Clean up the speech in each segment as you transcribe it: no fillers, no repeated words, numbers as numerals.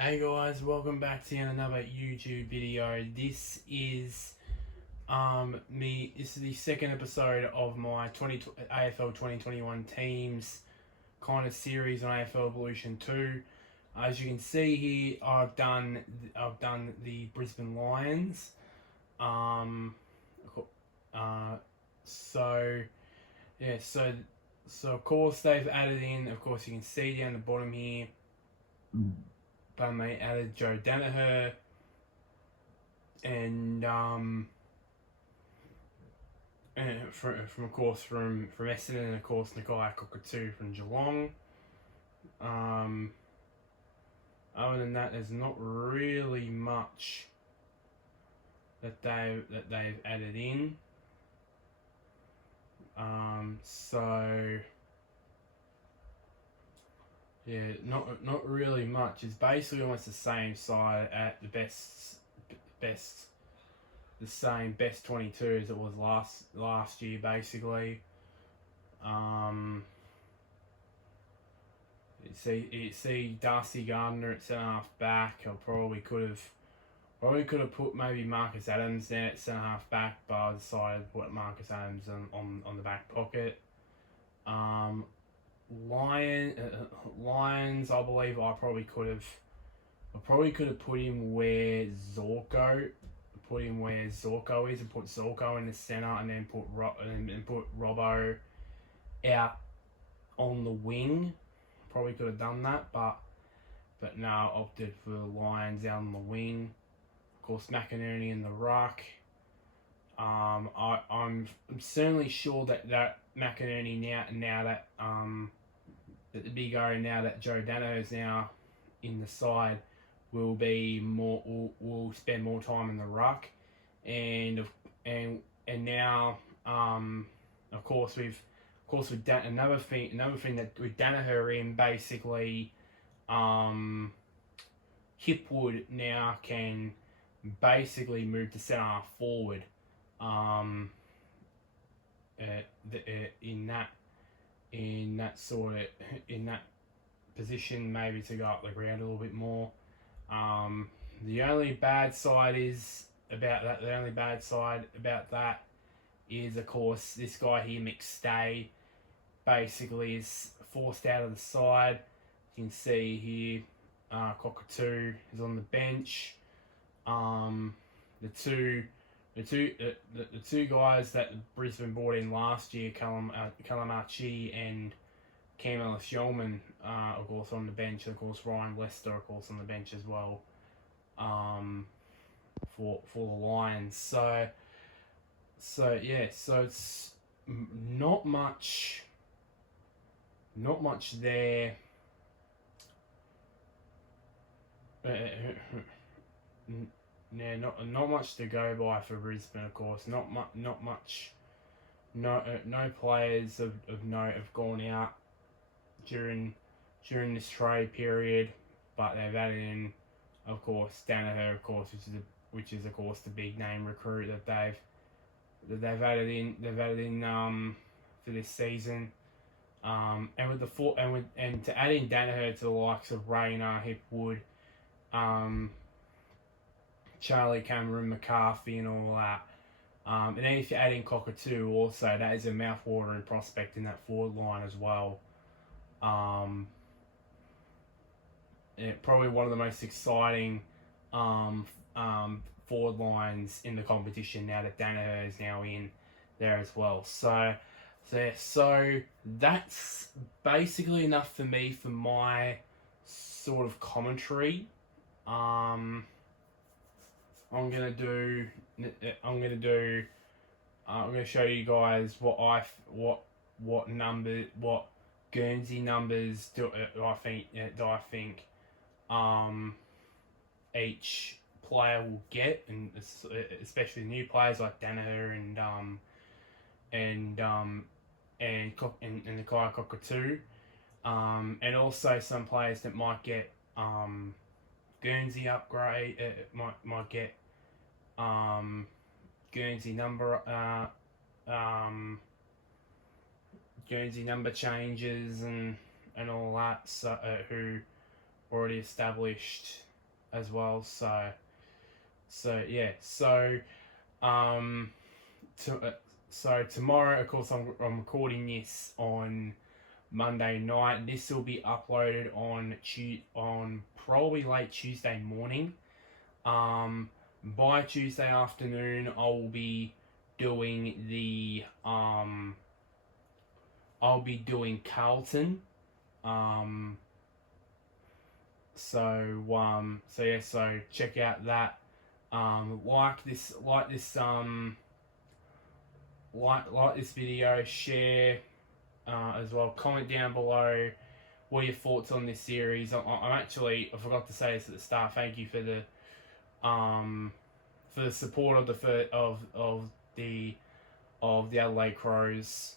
Hey guys, welcome back to another YouTube video. This is the second episode of my AFL 2021 teams kind of series on AFL Evolution 2. As you can see here, I've done the Brisbane Lions. Um uh so yeah, so of course they've added in, of course you can see down the bottom here, but they added Joe Danaher and from of course from Essendon, and of course Nikolai Cockatoo from Geelong. Other than that, there's not really much that they've added in. So yeah, not really much. It's basically almost the same side at the best the same best 22 as it was last year basically. You see Darcy Gardner at centre half back. I probably could have put maybe Marcus Adams there at centre half back, but I decided to put Marcus Adams on the back pocket. Lions, I believe I probably could have put him where Zorko is, and put Zorko in the centre, and then put Robbo out on the wing. Probably could have done that, but no, opted for the Lions out on the wing. Of course, McInerney in the ruck. I'm certainly sure that McInerney now that the big O, now that Joe Dano is now in the side, will spend more time in the ruck, and now of course with another thing that with Danaher in, basically Hipwood now can basically move to centre half forward in that position, maybe to go up the ground a little bit more. The only bad side about that is, of course, this guy here, McStay, basically is forced out of the side. You can see here, Cockatoo is on the bench. The two guys that Brisbane brought in last year, Callum Archie and Cam Ellis-Yeoman, of course, on the bench. Of course, Ryan Lester, of course, on the bench as well, for the Lions. So it's not much there. Yeah, not much to go by for Brisbane, of course. Not much. No players of note have gone out during this trade period, but they've added in, of course, Danaher, of course, which is of course the big name recruit that they've added in for this season. And to add in Danaher to the likes of Rayner, Hipwood, Charlie Cameron, McCarthy, and all that. And then if you add in Cockatoo, also, that is a mouth-watering prospect in that forward line as well. Probably one of the most exciting forward lines in the competition now that Danaher is now in there as well. So that's basically enough for me for my sort of commentary. I'm gonna show you guys what Guernsey numbers do I think each player will get, and especially new players like Danaher and the Kai Cockatoo, and also some players that might get Guernsey upgrade, might get Guernsey number changes and all that. So who already established as well. So yeah. Um, so tomorrow, of course, I'm recording this on Monday night. This will be uploaded on probably late Tuesday morning. By Tuesday afternoon, I will be doing I'll be doing Carlton. So yeah, so check out that. Like this video, share as well. Comment down below what are your thoughts on this series. I'm actually, I forgot to say this at the start. Thank you for the support of the Adelaide Crows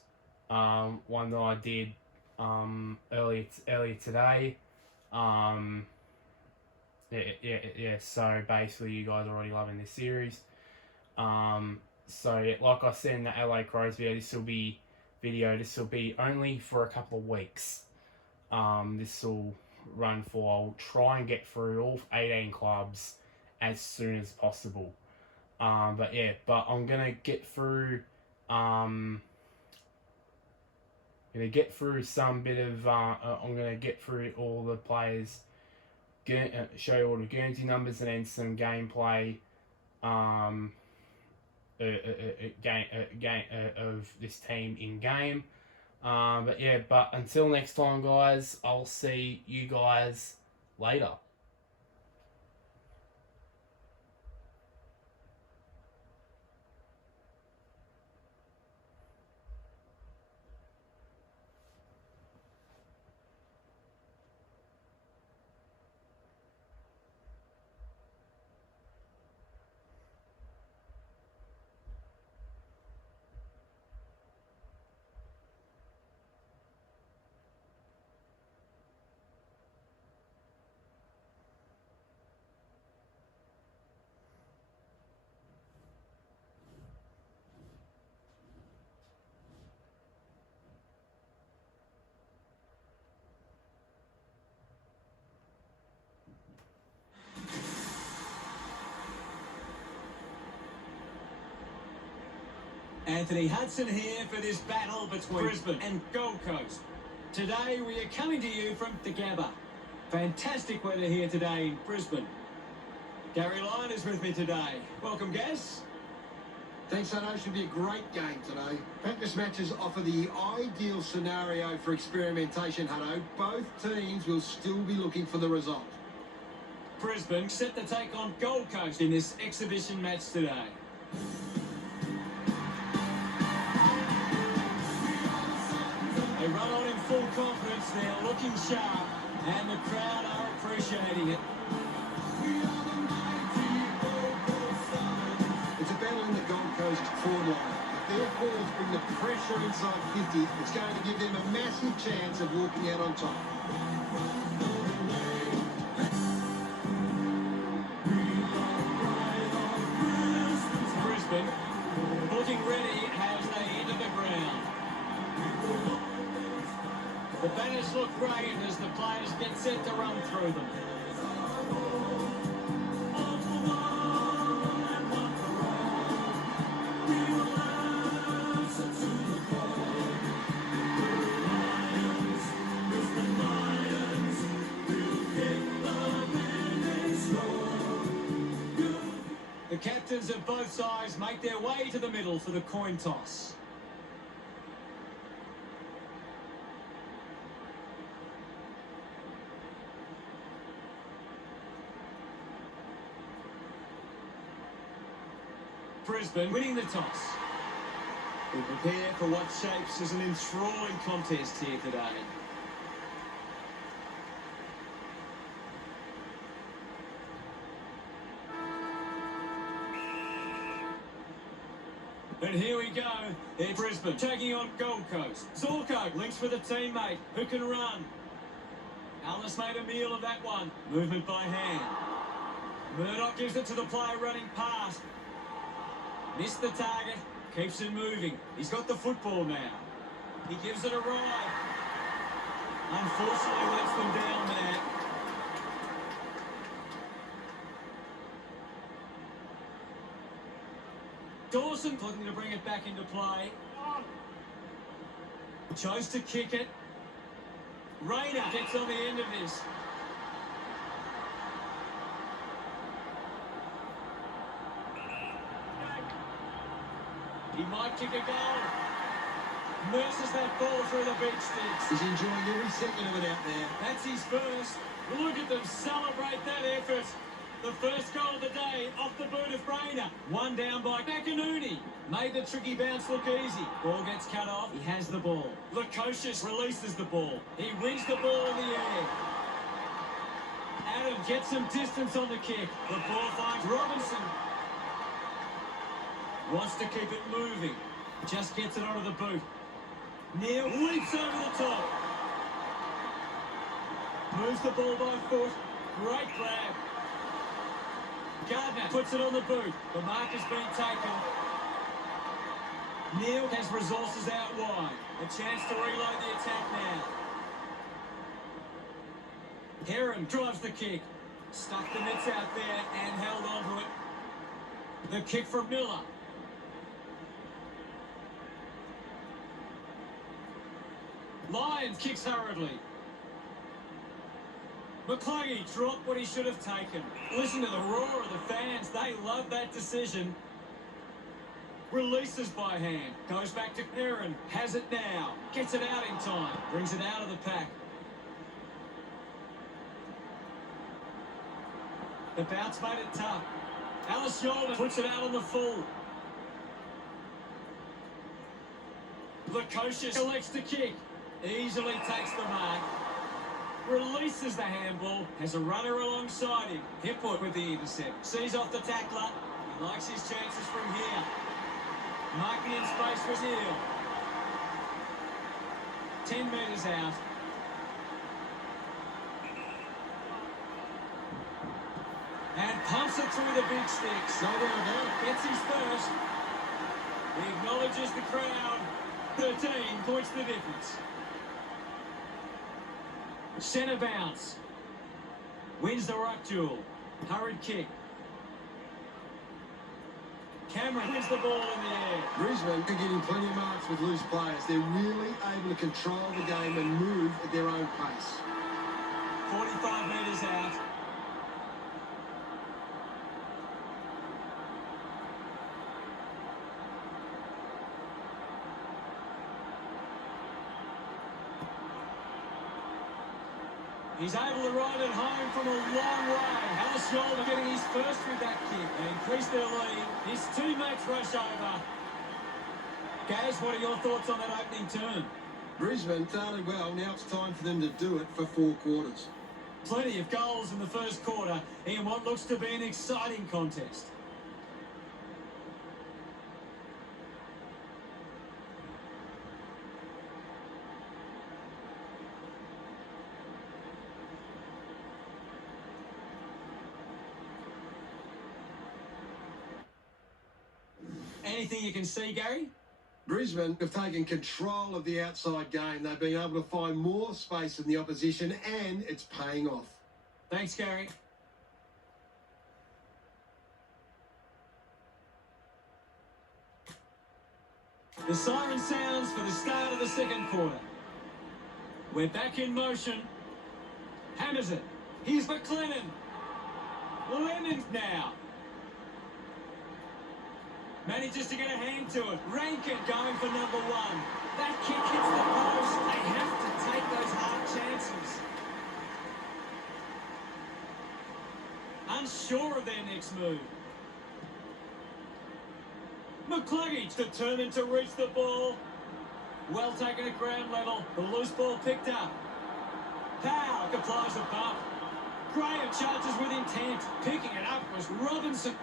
one that I did earlier today. Yeah. So basically, you guys are already loving this series. So yeah, like I said in the LA Crows video, this will be only for a couple of weeks. This will run for. I'll try and get through all 18 clubs as soon as possible. But I'm gonna get through. I'm gonna get through some bit of. I'm gonna get through all the players. Show you all the Guernsey numbers and then some gameplay. Of this team in game. But until next time, guys, I'll see you guys later. Anthony Hudson here for this battle between Brisbane and Gold Coast. Today we are coming to you from the Gabba. Fantastic weather here today in Brisbane. Gary Lyon is with me today. Welcome, Gaz. Thanks, Hutto. Should be a great game today. Practice matches offer the ideal scenario for experimentation, Hutto. Both teams will still be looking for the result. Brisbane set to take on Gold Coast in this exhibition match today. They run on in full confidence, they're looking sharp, and the crowd are appreciating it. It's a battle in the Gold Coast forward line. If their forwards bring the pressure inside 50, it's going to give them a massive chance of walking out on top. Brisbane looking ready as they enter the ground. The banners look great as the players get set to run through them. The captains of both sides make their way to the middle for the coin toss. Brisbane winning the toss. We prepare for what shapes as an enthralling contest here today. And here we go. It's Brisbane taking on Gold Coast. Zorko links with a teammate who can run. Alice made a meal of that one. Movement by hand. Murdoch gives it to the player running past. Missed the target, keeps it moving. He's got the football now. He gives it a ride. Unfortunately lets them down there. Dawson looking to bring it back into play. Chose to kick it. Rayner gets on the end of this. He might kick a goal. Nurses that ball through the big sticks. He's enjoying every second of it out there. That's his first. Look at them celebrate that effort. The first goal of the day off the boot of Rayner. One down by McInerney. Made the tricky bounce look easy. Ball gets cut off. He has the ball. Lukosius releases the ball. He wins the ball in the air. Adam gets some distance on the kick. The ball finds Robinson. Wants to keep it moving. Just gets it onto the boot. Neil leaps over the top. Moves the ball by foot. Great grab. Gardner puts it on the boot. The mark has been taken. Neil has resources out wide. A chance to reload the attack now. Heron drives the kick. Stuck the nets out there and held on to it. The kick from Miller. Lyons kicks hurriedly. McCluggey dropped what he should have taken. Listen to the roar of the fans. They love that decision. Releases by hand. Goes back to Heron. Has it now. Gets it out in time. Brings it out of the pack. The bounce made it tough. Alice Yolden puts it out on the full. Lukosius elects to kick. Easily takes the mark. Releases the handball. Has a runner alongside him. Hipwood with the intercept. Sees off the tackler. He likes his chances from here. Marking in space for Neil. 10 metres out. And pumps it through the big sticks. No doubt about it. Gets his first. He acknowledges the crowd. 13 points the difference. Centre bounce. Wins the ruck duel. Hurried kick. Cameron wins the ball in the air. Brisbane are getting plenty of marks with loose players. They're really able to control the game and move at their own pace. 45 metres out. He's able to ride it home from a long way. Alice Yolden getting his first with that kick. They increase their lead. His teammates rush over. Gaz, what are your thoughts on that opening turn? Brisbane started well. Now it's time for them to do it for 4 quarters. Plenty of goals in the first quarter in what looks to be an exciting contest. Anything you can see, Gary? Brisbane have taken control of the outside game. They've been able to find more space in the opposition, and it's paying off. Thanks, Gary. The siren sounds for the start of the second quarter. We're back in motion. Hammers it. Here's McLennan. Lennon now. Manages to get a hand to it. Rankin going for number 1. That kick hits the post. They have to take those hard chances. Unsure of their next move. McCluggey determined to reach the ball. Well taken at ground level. The loose ball picked up. Powell applies a bump. Graham charges with intent. Picking it up was Robinson.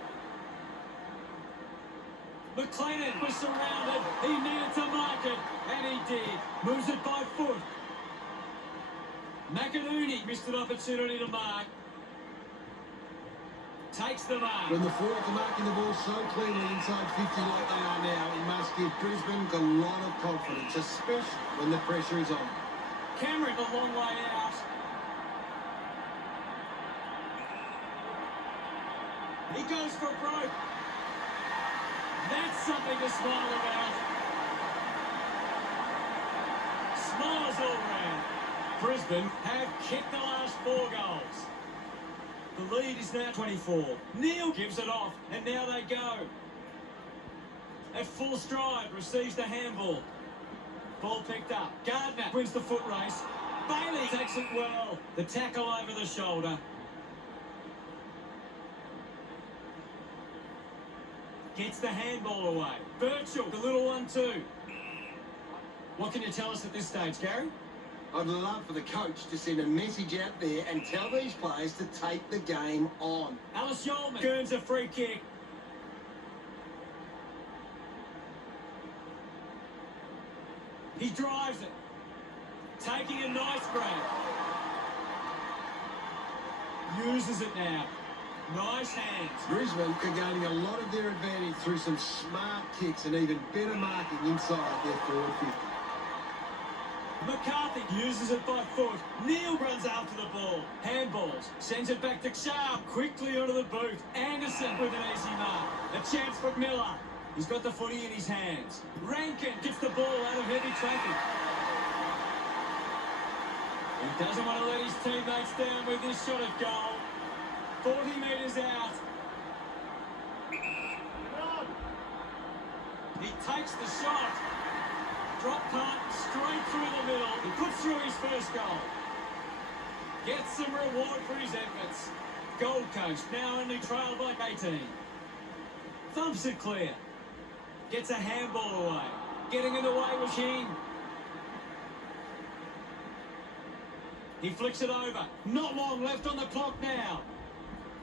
McLennan was surrounded. He needed to mark it, and he did. Moves it by foot. McInerney missed an opportunity to mark. Takes the mark. When the forwards are marking the ball so cleanly inside 50 like they are now, it must give Brisbane a lot of confidence, especially when the pressure is on. Cameron a long way out. He goes for broke. That's something to smile about. Smiles all round. Brisbane have kicked the last 4 goals. The lead is now 24. Neil gives it off, and now they go. At full stride, receives the handball. Ball picked up. Gardner wins the foot race. Bailey takes it well. The tackle over the shoulder. Gets the handball away. Birchall, the little one too. What can you tell us at this stage, Gary? I'd love for the coach to send a message out there and tell these players to take the game on. Alice Yeoman earns a free kick. He drives it. Taking a nice grab. Uses it now. Nice hands. Brisbane are gaining a lot of their advantage through some smart kicks and even better marking inside their forward 50. McCarthy uses it by foot. Neil runs after the ball. Handballs. Sends it back to Sharp. Quickly onto the boot. Anderson with an easy mark. A chance for Miller. He's got the footy in his hands. Rankin gets the ball out of heavy traffic. He doesn't want to let his teammates down with this shot at goal. 40 metres out. He takes the shot. Drop punt straight through the middle. He puts through his first goal. Gets some reward for his efforts. Gold Coast now only trailed by 18. Thumps it clear. Gets a handball away. Getting it away with King. He flicks it over. Not long left on the clock now.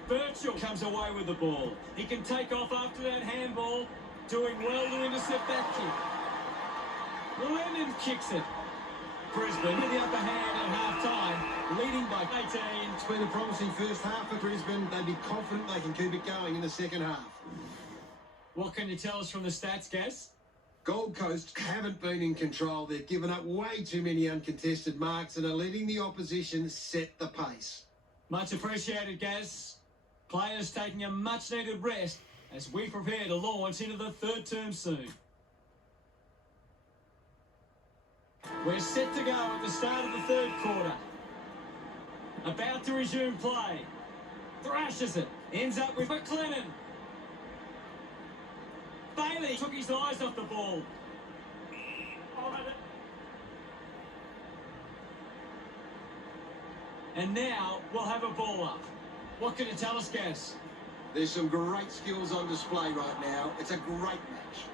Birchall comes away with the ball. He can take off after that handball. Doing well to intercept that kick. Lennon kicks it. Brisbane with the upper hand at half-time, leading by 18. It's been a promising first half for Brisbane. They'd be confident they can keep it going in the second half. What can you tell us from the stats, Gaz? Gold Coast haven't been in control. They've given up way too many uncontested marks and are letting the opposition set the pace. Much appreciated, Gaz. Players taking a much-needed rest as we prepare to launch into the third term soon. We're set to go at the start of the third quarter. About to resume play. Thrashes it. Ends up with McLennan. Bailey took his eyes off the ball. And now we'll have a ball up. What can you tell us, Gaz? There's some great skills on display right now. It's a great match.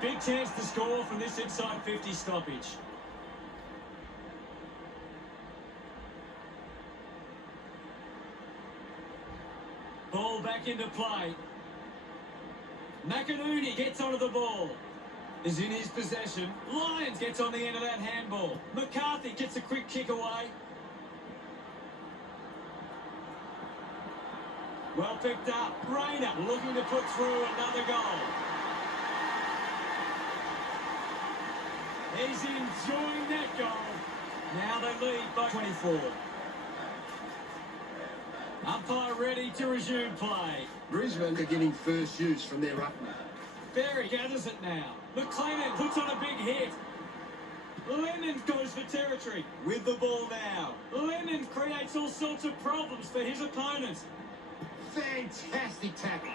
Big chance to score from this inside 50 stoppage. Ball back into play. McInerney gets onto the ball. Is in his possession. Lyons gets on the end of that handball. McCarthy gets a quick kick away. Well picked up. Rayner looking to put through another goal. He's enjoying that goal. Now they lead by 24. Umpire ready to resume play. Brisbane are getting first use from their ruckman. Berry gathers it now. McLennan puts on a big hit. Lennon goes for territory with the ball now. Lennon creates all sorts of problems for his opponents. Fantastic tackle.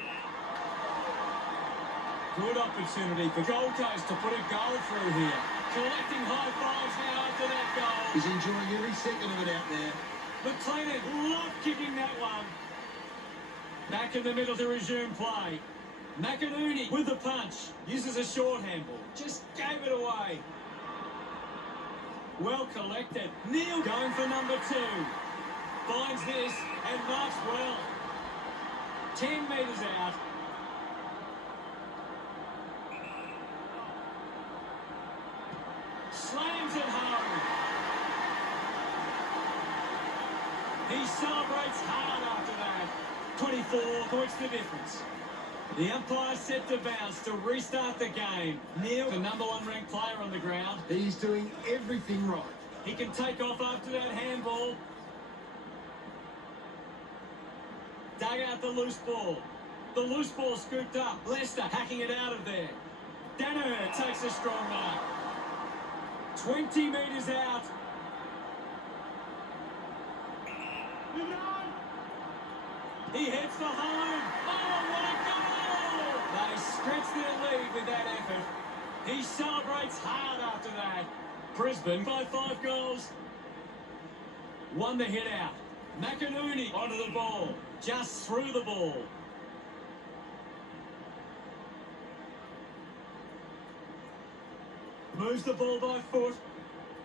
Good opportunity for Gold Coast to put a goal through here. Collecting high fives now after that goal. He's enjoying every second of it out there. McLennan loved kicking that one. Back in the middle to resume play. McInerney with the punch. Uses a short handball. Just gave it away. Well collected. Neil going for number 2. Finds this and marks well. 10 metres out. Slams it home. He celebrates hard after that. 24 points the difference. The umpire set to bounce to restart the game. Neil, the number 1 ranked player on the ground. He's doing everything right. He can take off after that handball. dug out the loose ball. The loose ball scooped up. Leicester hacking it out of there. Danaher takes a strong mark. 20 metres out. He heads for home. Oh, what a goal! They stretch their lead with that effort. He celebrates hard after that. Brisbane by 5 goals. Won the hit out. McInerney onto the ball. Just through the ball. Moves the ball by foot.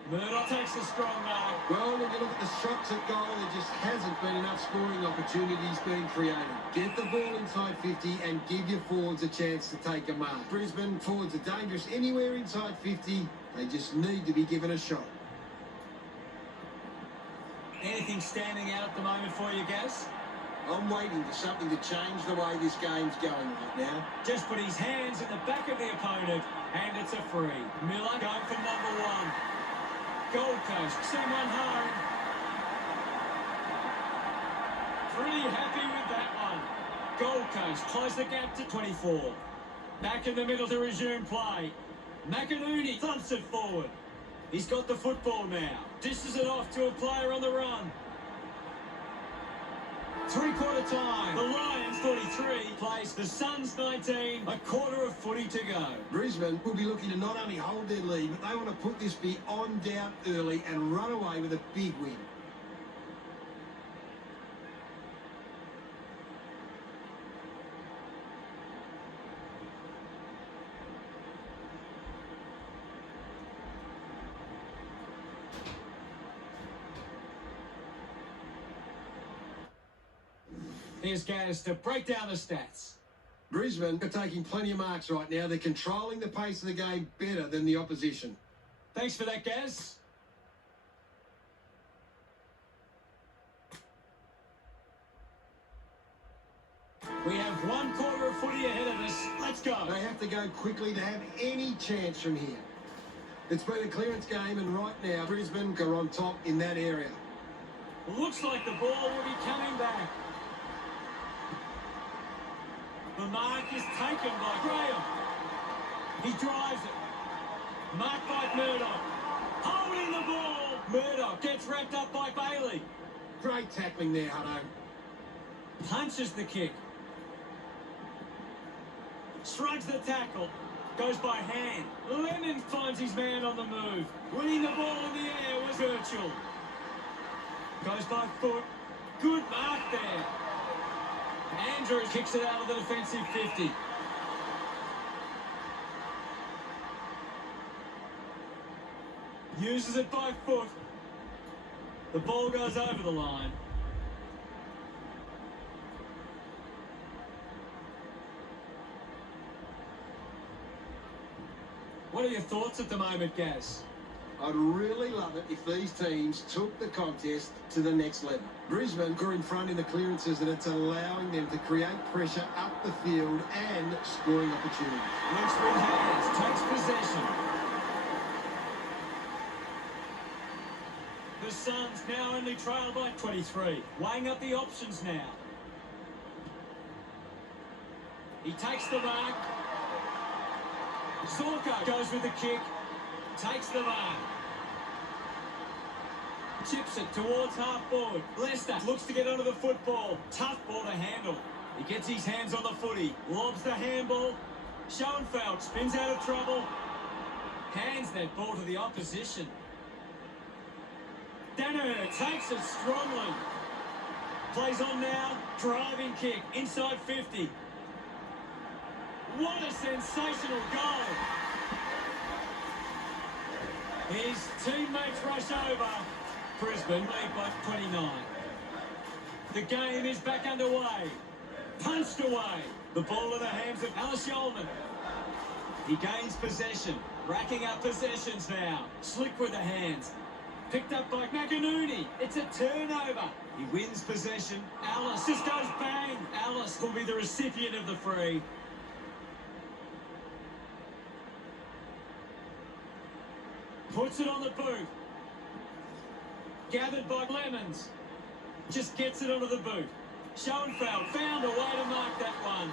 Murdoch takes a strong mark. Well, when you look at the shots at goal, there just hasn't been enough scoring opportunities being created. Get the ball inside 50 and give your forwards a chance to take a mark. Brisbane forwards are dangerous anywhere inside 50. They just need to be given a shot. Anything standing out at the moment for you, Gaz? I'm waiting for something to change the way this game's going right now. Just put his hands in the back of the opponent, and it's a free. Miller going for number 1. Gold Coast send one home. Pretty happy with that one. Gold Coast close the gap to 24. Back in the middle to resume play. McInerney thumps it forward. He's got the football now. Dishes it off to a player on the run. Three-quarter time. The Lions 43 plays the Suns 19. A quarter of footy to go. Brisbane will be looking to not only hold their lead, but they want to put this beyond doubt early and run away with a big win. Here's Gaz to break down the stats. Brisbane are taking plenty of marks right now. They're controlling the pace of the game better than the opposition. Thanks for that, Gaz. We have 1 quarter of footy ahead of us. Let's go. They have to go quickly to have any chance from here. It's been a clearance game, and right now, Brisbane are on top in that area. Looks like the ball will be coming back. The mark is taken by Graham. He drives it. Marked by Murdoch. Holding the ball. Murdoch gets wrapped up by Bailey. Great tackling there, Hutto. Punches the kick. Shrugs the tackle. Goes by hand. Lemon finds his man on the move. Winning the ball in the air was Virtual. Goes by foot. Good mark there. Andrews kicks it out of the defensive 50. Uses it by foot. The ball goes over the line. What are your thoughts at the moment, Gaz? I'd really love it if these teams took the contest to the next level. Brisbane are in front in the clearances, and it's allowing them to create pressure up the field and scoring opportunities. Looks with hands, takes possession. The Suns now only trail by 23. Weighing up the options now. He takes the mark. Zorko goes with the kick. Takes the mark. Chips it towards half forward. Leicester looks to get onto the football. Tough ball to handle. He gets his hands on the footy. Lobs the handball. Schoenfeld spins out of trouble. Hands that ball to the opposition. Danaher takes it strongly. Plays on now. Driving kick. Inside 50. What a sensational goal. His teammates rush over. Brisbane lead by 29. The game is back underway. Punched away. The ball in the hands of Alice Yeoman. He gains possession. Racking up possessions now. Slick with the hands. Picked up by McInerney. It's a turnover. He wins possession. Alice just goes bang. Alice will be the recipient of the free. Puts it on the boot. Gathered by Lemons. Just gets it onto the boot. Schoenfeld found a way to mark that one.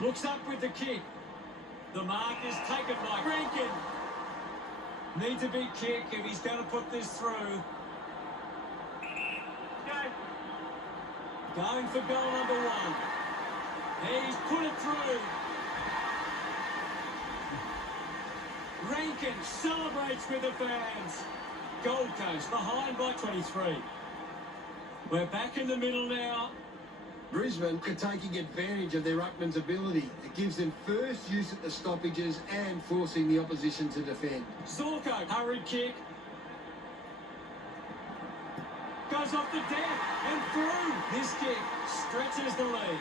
Looks up with the kick. The mark is taken by Rankin. Needs a big kick if he's going to put this through. Going for goal number 1. He's put it through. Rankin celebrates with the fans. Gold Coast behind by 23. We're back in the middle now. Brisbane are taking advantage of their ruckman's ability. It gives them first use at the stoppages and forcing the opposition to defend. Zorko, hurried kick. Goes off the deck and through. This kick stretches the lead.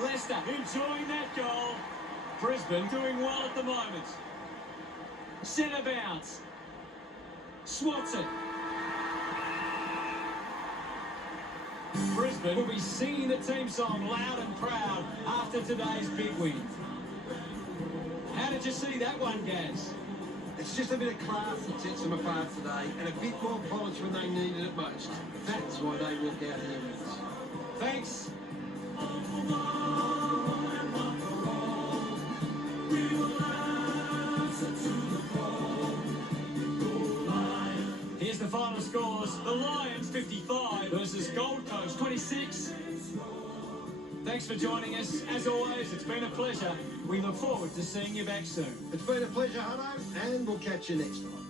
Leicester enjoying that goal. Brisbane doing well at the moment. Centre bounce. Swats it. Brisbane will be singing the team song loud and proud after today's big win. How did you see that one, Gaz? It's just a bit of class that sets them apart today, and a bit more polish when they needed it most. That's why they walk out here winners. Thanks. Here's the final scores. The Lions 55 versus Gold Coast 26. Thanks for joining us. As always, it's been a pleasure. We look forward to seeing you back soon. It's been a pleasure, Hutto, and we'll catch you next time.